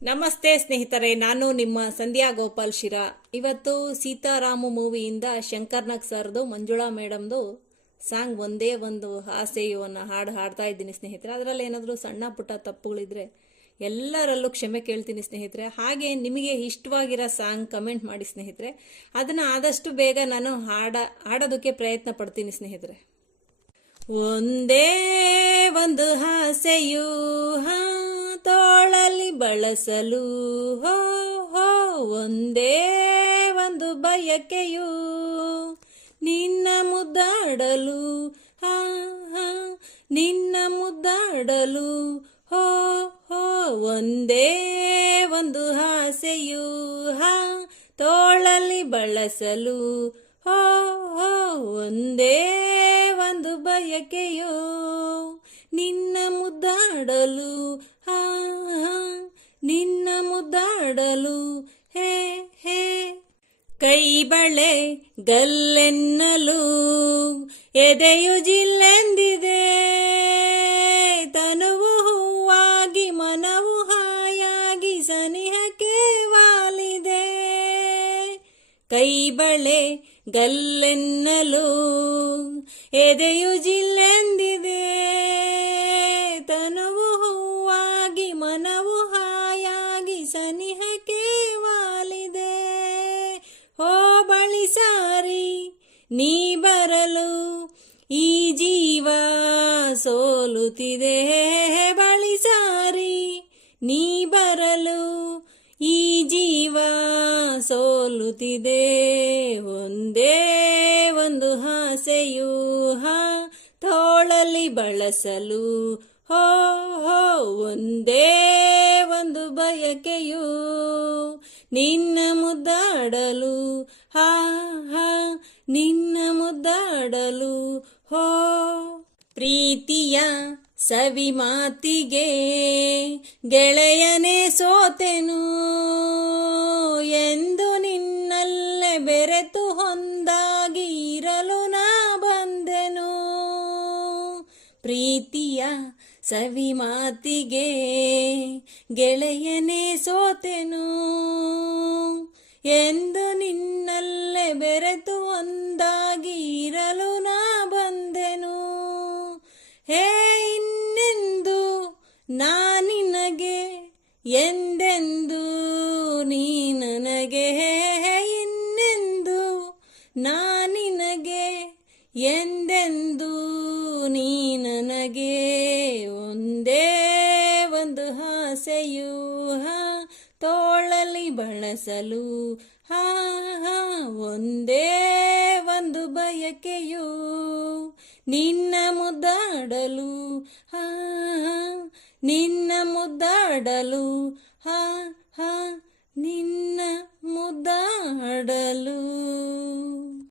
ನಮಸ್ತೆ ಸ್ನೇಹಿತರೆ, ನಾನು ನಿಮ್ಮ ಸಂಧ್ಯಾ ಗೋಪಾಲ್ ಶಿರಾ. ಇವತ್ತು ಸೀತಾರಾಮು ಮೂವಿಯಿಂದ ಶಂಕರ್ನಾಗ್ ಸರ್ದು ಮಂಜುಳಾ ಮೇಡಮ್ದು ಸಾಂಗ್ ಒಂದೇ ಒಂದು ಆಸೆಯುವನ್ನು ಹಾಡು ಹಾಡ್ತಾ ಇದ್ದೀನಿ ಸ್ನೇಹಿತರೆ. ಅದರಲ್ಲಿ ಏನಾದರೂ ಸಣ್ಣ ಪುಟ್ಟ ತಪ್ಪುಗಳಿದ್ರೆ ಎಲ್ಲರಲ್ಲೂ ಕ್ಷಮೆ ಕೇಳ್ತೀನಿ ಸ್ನೇಹಿತರೆ. ಹಾಗೆ ನಿಮಗೆ ಇಷ್ಟವಾಗಿರೋ ಸಾಂಗ್ ಕಮೆಂಟ್ ಮಾಡಿ ಸ್ನೇಹಿತರೆ. ಅದನ್ನು ಆದಷ್ಟು ಬೇಗ ನಾನು ಹಾಡೋದಕ್ಕೆ ಪ್ರಯತ್ನ ಪಡ್ತೀನಿ ಸ್ನೇಹಿತರೆ. ಒಂದೇ ಒಂದು ಆಸೆಯು ತೋಳಲಿ ಬಳಸಲು, ಹೋ ಹೋ ಒಂದೇ ಒಂದು ಬಯಕೆಯು ನಿನ್ನ ಮುದ್ದಾಡಲು, ಹಾ ಹಾ ನಿನ್ನ ಮುದ್ದಾಡಲು, ಹೋ ಹೋ ಒಂದೇ ಒಂದು ಆಸೆಯು ತೋಳಲಿ ಬಳಸಲು, ಹೋ ಹೋ ಒಂದೇ ಒಂದು ಬಯಕೆಯೋ ನಿನ್ನ ಮುದ್ದಾಡಲು, ಹಾ ನಿನ್ನ ಮುದ್ದಾಡಲು, ಹೇ ಹೇ ಕೈ ಬಳೆ ಗಲ್ಲೆನ್ನಲು ಎದೆಯು ಜಿಲ್ಲೆಂದಿದೆ, ತನುವು ಹೂವಾಗಿ ಮನವು ಹಾಯಾಗಿ ಸನಿಹಕ್ಕೆ ವಾಲಿದೆ. ಕೈ ಬಳೆ ಗಲ್ಲೆನ್ನಲು ಎದೆಯು ಜಿಲ್ಲೆಂದಿದೆ, ತನುವು ಹೂವಾಗಿ ಮನವು ಹಾಯಾಗಿ ಸನಿಹಕ್ಕೆ ವಾಲಿದೆ. ಹೋ ಬಳಿ ಸಾರಿ ನೀ ಬರಲು ಈ ಜೀವ ಸೋಲುತ್ತಿದೆ, ಬಳಿ ಸಾರಿ ನೀ ಬರಲು ಈ ಜೀವ ಸೋಲುತ್ತಿದೆ. ಒಂದೇ ಒಂದು ಆಸೆಯು ತೋಳಲಿ ಬಳಸಲು, ಹೋ ಹೋ ಒಂದೇ ಒಂದು ಬಯಕೆಯು ನಿನ್ನ ಮುದ್ದಾಡಲು, ಹಾ ಹಾ ನಿನ್ನ ಮುದ್ದಾಡಲು, ಹೋ ಪ್ರೀತಿಯ ಸವಿ ಮಾತಿಗೆ ಗೆಳೆಯನೇ ಸೋತೆನು ಎಂದು ನಿನ್ನಲ್ಲೇ ಬೆರೆತು ಹೊಂದಾಗಿ ಇರಲು ನಾ ಬಂದೆನು. ಪ್ರೀತಿಯ ಸವಿ ಮಾತಿಗೆ ಗೆಳೆಯನೇ ಸೋತೆನು ಎಂದು ನಿನ್ನಲ್ಲೇ ಬೆರೆತು ಒಂದಾಗಿ ಇರಲು ನಾ ಬಂದೆನು. ಹೇ ಇನ್ನೆಂದು ನಾನಿನಗೆ ಎಂದೆಂದು ನೀ ನನಗೆ, ಇನ್ನೆಂದು ನಾನಿನಗೆ ಎಂದೆಂದು ನೀ ನನಗೆ. ಒಂದೇ ಒಂದು ಆಸೆಯು ತೋಳಲಿ ಬಳಸಲು, ಹಾ ಹಾ ಒಂದೇ ಒಂದು ಬಯಕೆಯು ನಿನ್ನ ಮುದ್ದಾಡಲು, ಹಾ ನಿನ್ನ ಮುದ್ದಾಡಲು, ಹಾ ಹಾ ನಿನ್ನ ಮುದ್ದಾಡಲು.